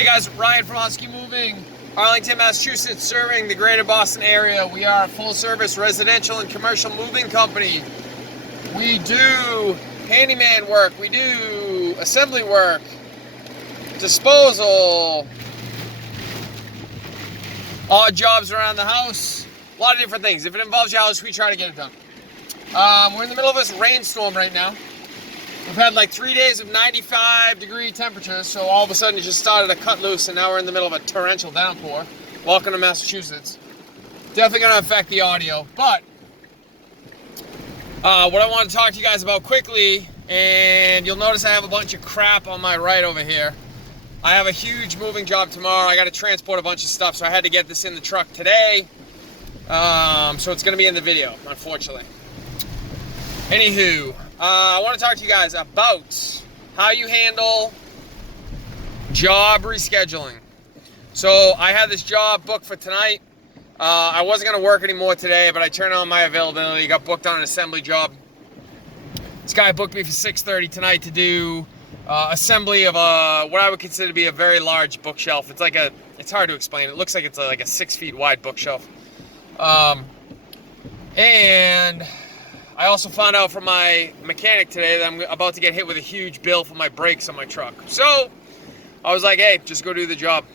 Hey guys, Ryan from Husky Moving, Arlington, Massachusetts, serving the greater Boston area. We are a full-service residential and commercial moving company. We do handyman work, we do assembly work, disposal, odd jobs around the house, a lot of different things. If it involves your house, we try to get it done. We're in the middle of this rainstorm right now. We've had like 3 days of 95-degree temperatures, so all of a sudden it just started to cut loose, and now we're in the middle of a torrential downpour. Welcome to Massachusetts. Definitely going to affect the audio, but what I want to talk to you guys about quickly, and you'll notice I have a bunch of crap on my right over here. I have a huge moving job tomorrow. I got to transport a bunch of stuff, so I had to get this in the truck today. So it's going to be in the video, unfortunately. Anywho, I want to talk to you guys about how you handle job rescheduling. So I had this job booked for tonight. I wasn't going to work anymore today, but I turned on my availability, got booked on an assembly job. This guy booked me for 6:30 tonight to do assembly of what I would consider to be a very large bookshelf. It's hard to explain. It looks like it's like a 6 feet wide bookshelf. And I also found out from my mechanic today that I'm about to get hit with a huge bill for my brakes on my truck. So I was like, hey, just go do the job.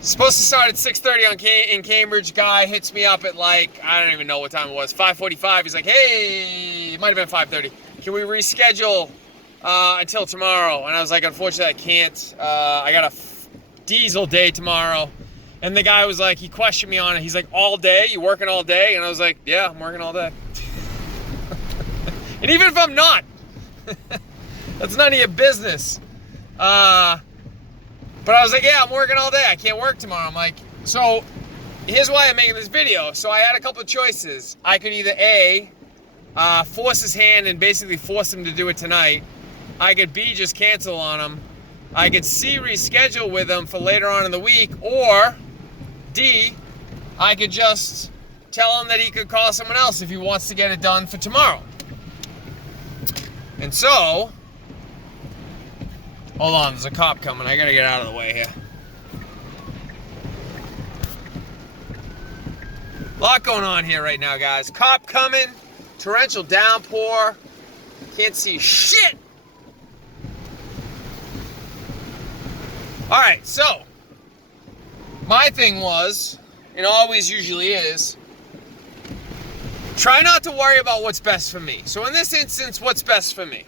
Supposed to start at 6:30 in Cambridge. Guy hits me up at like, I don't even know what time it was, 5:45. He's like, hey, it might have been 5:30. Can we reschedule until tomorrow? And I was like, unfortunately, I can't. I got a diesel day tomorrow. And the guy was like, he questioned me on it. He's like, all day? You working all day? And I was like, yeah, I'm working all day. And even if I'm not, that's none of your business. But I was like, yeah, I'm working all day. I can't work tomorrow. I'm like, so here's why I'm making this video. So I had a couple of choices. I could either A, force his hand and basically force him to do it tonight. I could B, just cancel on him. I could C, reschedule with him for later on in the week, or D, I could just tell him that he could call someone else if he wants to get it done for tomorrow. And so, hold on, there's a cop coming. I gotta get out of the way here. A lot going on here right now, guys. Cop coming, torrential downpour, can't see shit. All right, so my thing was, and always usually is, try not to worry about what's best for me. So in this instance, what's best for me?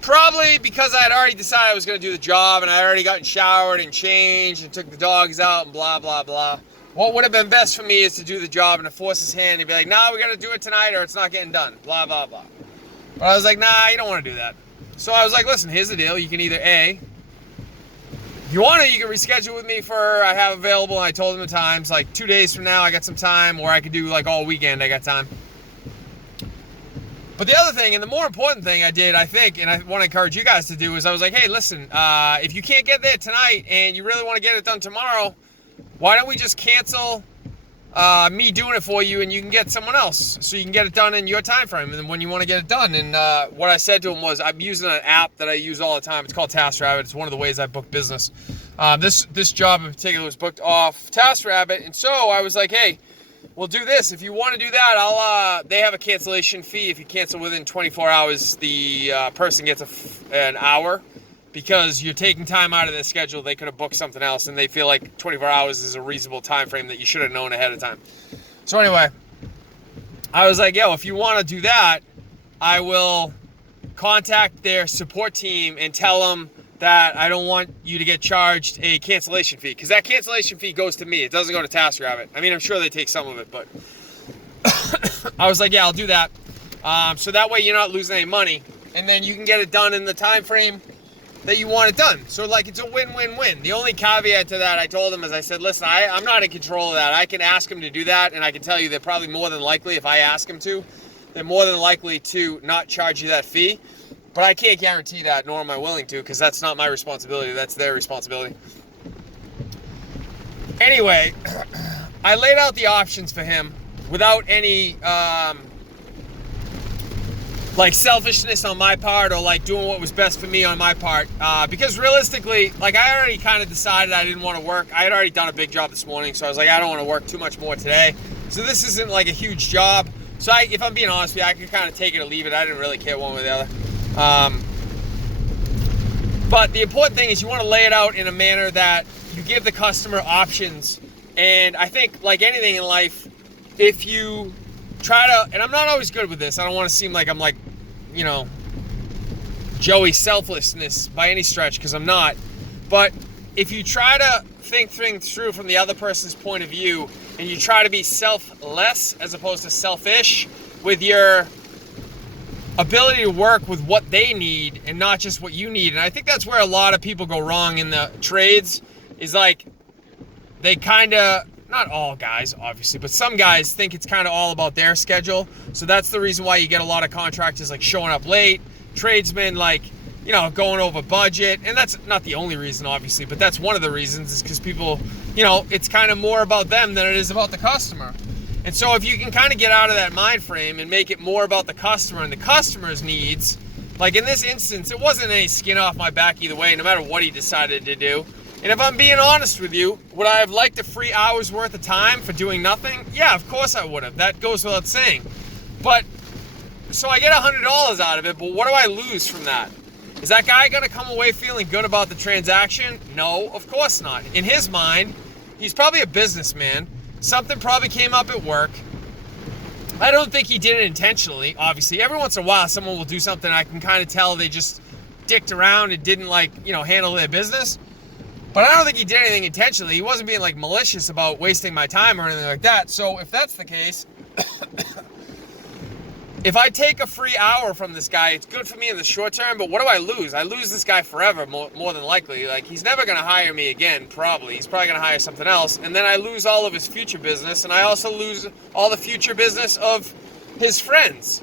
Probably because I had already decided I was going to do the job, and I already gotten showered and changed and took the dogs out and blah, blah, blah. What would have been best for me is to do the job and to force his hand and be like, nah, we got to do it tonight or it's not getting done, blah, blah, blah. But I was like, nah, you don't want to do that. So I was like, listen, here's the deal. You can either A, if you want to, you can reschedule with me for, I have available, and I told him the times, like 2 days from now I got some time, or I could do like all weekend, I got time. But the other thing, and the more important thing I did, I think, and I want to encourage you guys to do, is I was like, hey, listen, if you can't get there tonight and you really want to get it done tomorrow, why don't we just cancel me doing it for you, and you can get someone else so you can get it done in your time frame and when you want to get it done. And what I said to him was, I'm using an app that I use all the time. It's called TaskRabbit. It's one of the ways I book business. This job in particular was booked off TaskRabbit, and so I was like, hey, we'll do this. If you want to do that, they have a cancellation fee. If you cancel within 24 hours, the person gets an hour. Because you're taking time out of their schedule, they could have booked something else, and they feel like 24 hours is a reasonable time frame that you should have known ahead of time. So anyway, I was like, yo, if you want to do that, I will contact their support team and tell them that I don't want you to get charged a cancellation fee, because that cancellation fee goes to me. It doesn't go to TaskRabbit. I mean, I'm sure they take some of it, but I was like, yeah, I'll do that. So that way you're not losing any money, and then you can get it done in the time frame that you want it done. So like, it's a win-win-win. The only caveat to that I told him is, I said, listen, I'm not in control of that. I can ask him to do that, and I can tell you they're probably more than likely, if I ask him to, they're more than likely to not charge you that fee. But I can't guarantee that, nor am I willing to, because that's not my responsibility. That's their responsibility. Anyway, I laid out the options for him without any like selfishness on my part or like doing what was best for me on my part. Because realistically, like I already kind of decided I didn't want to work. I had already done a big job this morning, so I was like, I don't want to work too much more today. So this isn't like a huge job. So if I'm being honest with you, I could kind of take it or leave it. I didn't really care one way or the other. But the important thing is you want to lay it out in a manner that you give the customer options. And I think like anything in life, if you try to, and I'm not always good with this, I don't want to seem like I'm like, Joey selflessness by any stretch, because I'm not. But if you try to think things through from the other person's point of view, and you try to be selfless as opposed to selfish with your ability to work with what they need and not just what you need. And I think that's where a lot of people go wrong in the trades, is like they kind of, not all guys obviously, but some guys think it's kind of all about their schedule. So that's the reason why you get a lot of contractors like showing up late, tradesmen like, going over budget. And that's not the only reason obviously, but that's one of the reasons, is because people, it's kind of more about them than it is about the customer. And so if you can kind of get out of that mind frame and make it more about the customer and the customer's needs, like in this instance, it wasn't any skin off my back either way, no matter what he decided to do. And if I'm being honest with you, would I have liked a free hour's worth of time for doing nothing? Yeah, of course I would have. That goes without saying. But, so I get $100 out of it, but what do I lose from that? Is that guy going to come away feeling good about the transaction? No, of course not. In his mind, he's probably a businessman. Something probably came up at work. I don't think he did it intentionally, obviously. Every once in a while, someone will do something I can kind of tell they just dicked around and didn't handle their business. But I don't think he did anything intentionally. He wasn't being like malicious about wasting my time or anything like that. So if that's the case, if I take a free hour from this guy, it's good for me in the short term, but what do I lose? I lose this guy forever, more than likely. Like, he's never going to hire me again, probably. He's probably going to hire something else. And then I lose all of his future business, and I also lose all the future business of his friends.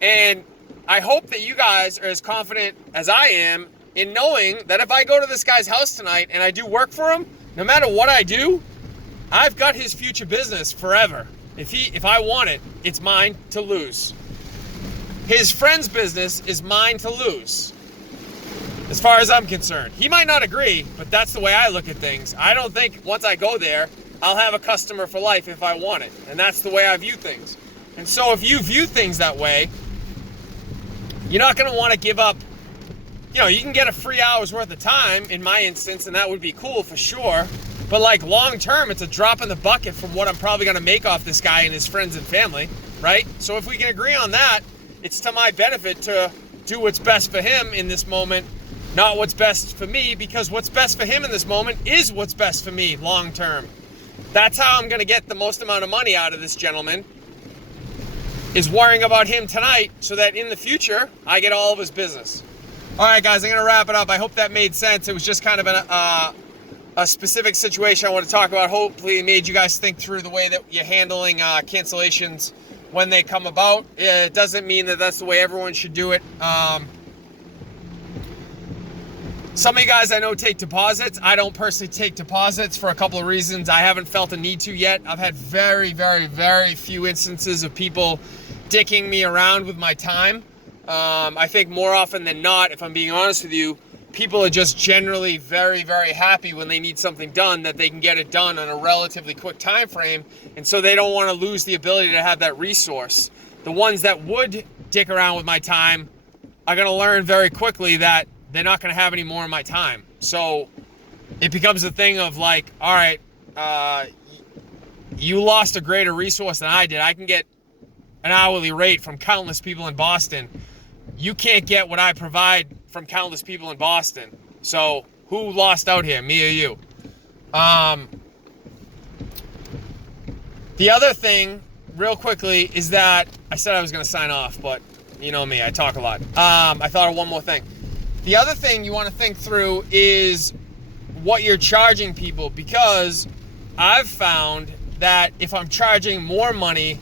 And I hope that you guys are as confident as I am in knowing that if I go to this guy's house tonight and I do work for him, no matter what I do, I've got his future business forever. If I want it, it's mine to lose. His friend's business is mine to lose, as far as I'm concerned. He might not agree, but that's the way I look at things. I don't think once I go there, I'll have a customer for life if I want it. And that's the way I view things. And so if you view things that way, you're not going to want to give up. You can get a free hour's worth of time in my instance, and that would be cool for sure. But like long term, it's a drop in the bucket from what I'm probably going to make off this guy and his friends and family, right? So if we can agree on that, it's to my benefit to do what's best for him in this moment, not what's best for me, because what's best for him in this moment is what's best for me long term. That's how I'm going to get the most amount of money out of this gentleman, is worrying about him tonight so that in the future, I get all of his business. All right, guys, I'm going to wrap it up. I hope that made sense. It was just kind of a specific situation I want to talk about. Hopefully it made you guys think through the way that you're handling cancellations when they come about. It doesn't mean that that's the way everyone should do it. Some of you guys I know take deposits. I don't personally take deposits for a couple of reasons. I haven't felt a need to yet. I've had very, very, very few instances of people dicking me around with my time. I think more often than not, if I'm being honest with you, people are just generally very, very happy when they need something done, that they can get it done on a relatively quick time frame, and so they don't want to lose the ability to have that resource. The ones that would dick around with my time are going to learn very quickly that they're not going to have any more of my time. So it becomes a thing of like, all right, you lost a greater resource than I did. I can get an hourly rate from countless people in Boston. You can't get what I provide from countless people in Boston. So who lost out here, me or you? The other thing, real quickly, is that I said I was going to sign off, but you know me, I talk a lot. I thought of one more thing. The other thing you want to think through is what you're charging people, because I've found that if I'm charging more money,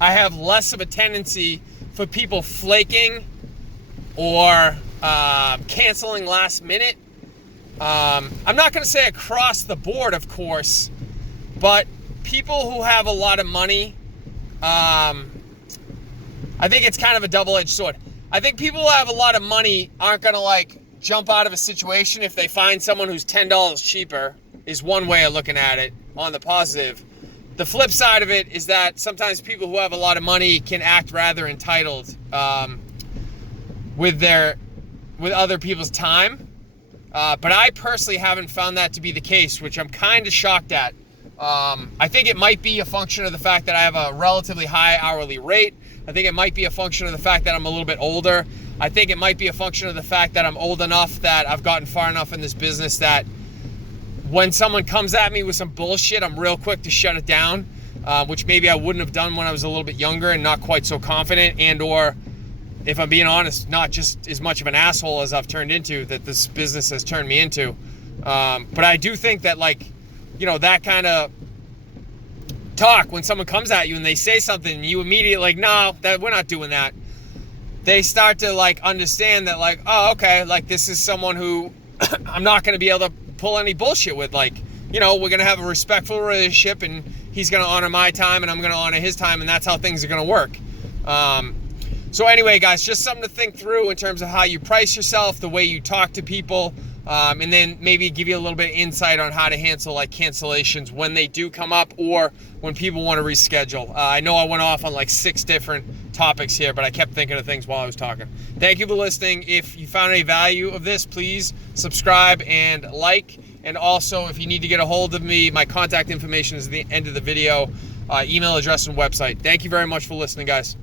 I have less of a tendency for people flaking or canceling last minute. I'm not going to say across the board, of course, but people who have a lot of money I think it's kind of a double-edged sword. I think people who have a lot of money aren't going to like jump out of a situation if they find someone who's $10 cheaper, is one way of looking at it on the positive. The flip side of it is that sometimes people who have a lot of money can act rather entitled with other people's time. But I personally haven't found that to be the case, which I'm kind of shocked at. I think it might be a function of the fact that I have a relatively high hourly rate. I think it might be a function of the fact that I'm a little bit older. I think it might be a function of the fact that I'm old enough that I've gotten far enough in this business that when someone comes at me with some bullshit, I'm real quick to shut it down, which maybe I wouldn't have done when I was a little bit younger and not quite so confident, and or, if I'm being honest, not just as much of an asshole as I've turned into, that this business has turned me into. But I do think that, like, you know, that kind of talk, when someone comes at you and they say something and you immediately like, no, that we're not doing that. They start to like understand that, like, oh, okay, like this is someone who I'm not going to be able to pull any bullshit with. Like, you know, we're going to have a respectful relationship and he's going to honor my time and I'm going to honor his time, and that's how things are going to work. So anyway, guys, just something to think through in terms of how you price yourself, the way you talk to people, and then maybe give you a little bit of insight on how to handle like cancellations when they do come up or when people want to reschedule. I know I went off on like 6 different topics here, but I kept thinking of things while I was talking. Thank you for listening. If you found any value of this, please subscribe and like. And also, if you need to get a hold of me, my contact information is at the end of the video, email address and website. Thank you very much for listening, guys.